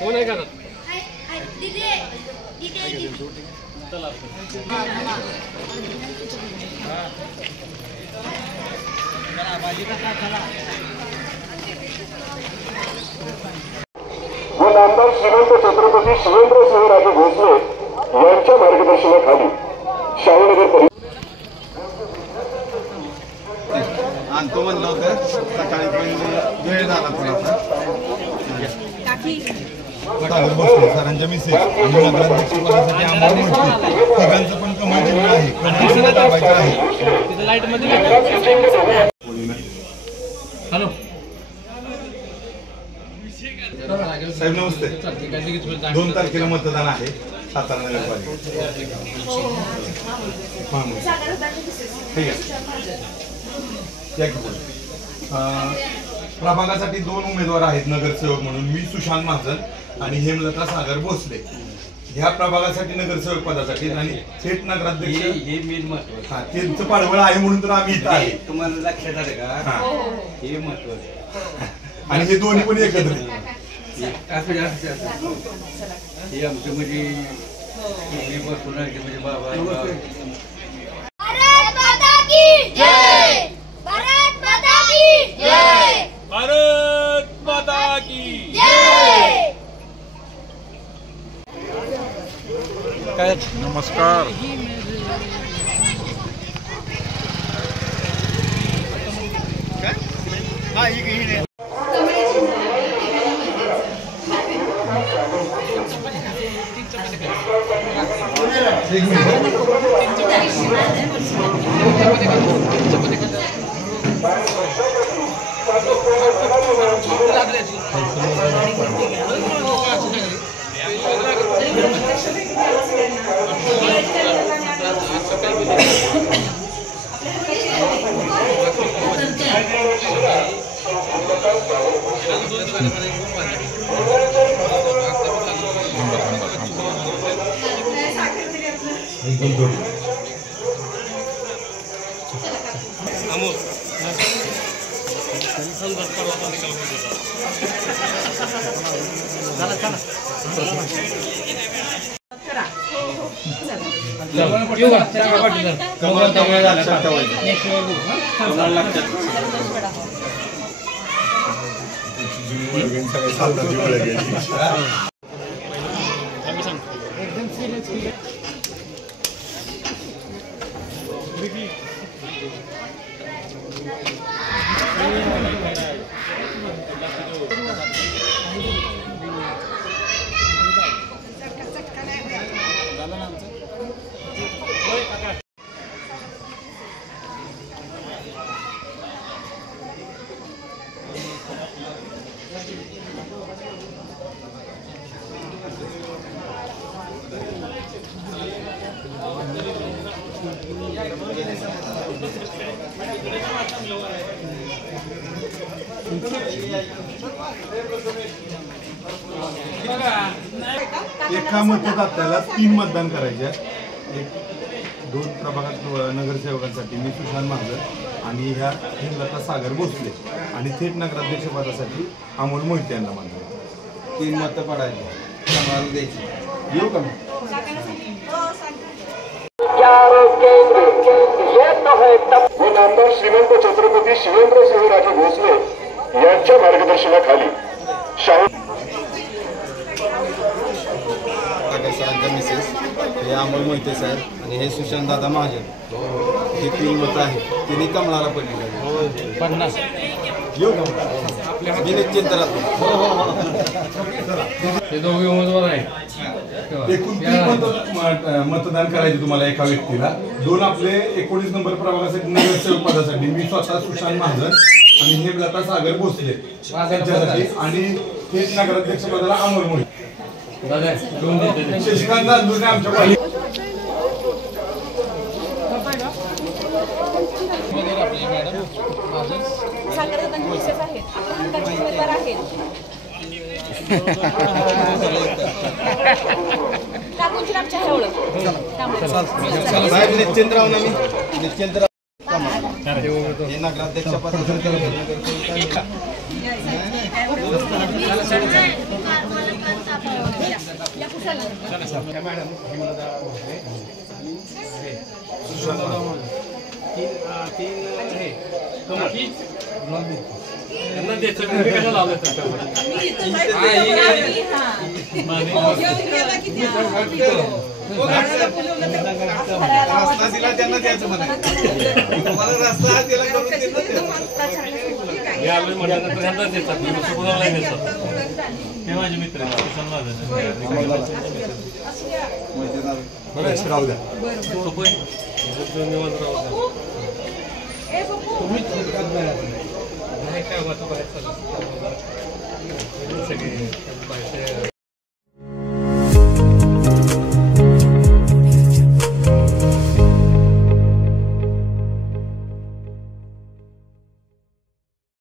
हो नाही करत व नामदार श्रीमंत छत्रपती शिवेंद्रसिंहराजे भोसले यांच्या मार्गदर्शनाखाली शाहूनगर आणतो म्हणलं होतं सकाळी पण वेळ झाला थोडासा सरांच्या मिसेस आणि नगराध्यक्षपदासाठी आम्हाला म्हणते सगळ्यांचं पण कमाल दिलेलं आहे कमाल दाबायचं आहे लाईट मध्ये हॅलो साहेब नमस्ते 2 तारखेला मतदान आहे सातारा नगरपालिका ठीक आहे प्रभागासाठी 2 उमेदवार आहेत नगरसेवक म्हणून मी सुशांत महाजन आणि हेमलता सागर भोसले ह्या प्रभागासाठी नगरसेवक पदासाठी आणि थेट नगराध्यक्ष हे मेन महत्त्वाचं हा त्यांचं पाडवळ आहे म्हणून तर आम्ही इथं आहे तुम्हाला लक्षात आलं का हे महत्त्वाचं आणि हे दोन्ही पण एकत्र हे आमचं म्हणजे बसून म्हणजे बाबा भारत माता की जय भारत माता की जय भारत माता की जय काय नमस्कार एक मिनिट एकदम जोडी एका मतदात्याला 3 मतदान करायचे आहेत 2 प्रभागात नगरसेवकांसाठी मी सुशांत महाजन आणि ह्या हेमलता सागर भोसले आणि थेट नगराध्यक्ष पदासाठी अमोल मोहिते यांना मतदान 3 मतं पडायची आम्हाला द्यायची येऊ का मी व नामदार श्रीमंत छत्रपती शिवेंद्रसिंहराजे भोसले यांच्या मार्गदर्शनाखाली शाहू सरांच्या मिसेस हे अमोल मोहिते साहेब आणि हे सुशांत दादा महाजन हे 3 मतं आहेत तिन्ही कमळाला पडलेले 50 येऊ का मी निश्चिंत राहतो हे दोघे उमेदवार आहेत एकूण 3 मतदान करायचे तुम्हाला एका व्यक्तीला 2 आपले 19 नंबर प्रभागासाठी नगरसेवक पदासाठी मी स्वतः सुशांत महाजन आणि हेमलता सागर भोसले त्यांच्यासाठी आणि थेट नगराध्यक्ष पदाला अमोल मोहिते शशिकांत नांदुरे आमच्या पाहिजे साहेब निश्चिंत राहू ना मी निश्चिंत नगराध्यक्ष पदासाठी मॅडम हेमलता भोसले आणि हे तीन हे कमल त्यांना द्यायचं मी कसं लावलं रस्ता दिला त्यांना द्यायचं मला तुम्हाला रस्ता दिला करून मी आलो म्हटल्यानंतर ह्यांना देतात मी कसं कोणाला नाही देतात हे माझे मित्र राहू द्या नाही काय होतं बाहेर चालू सगळे बाहेर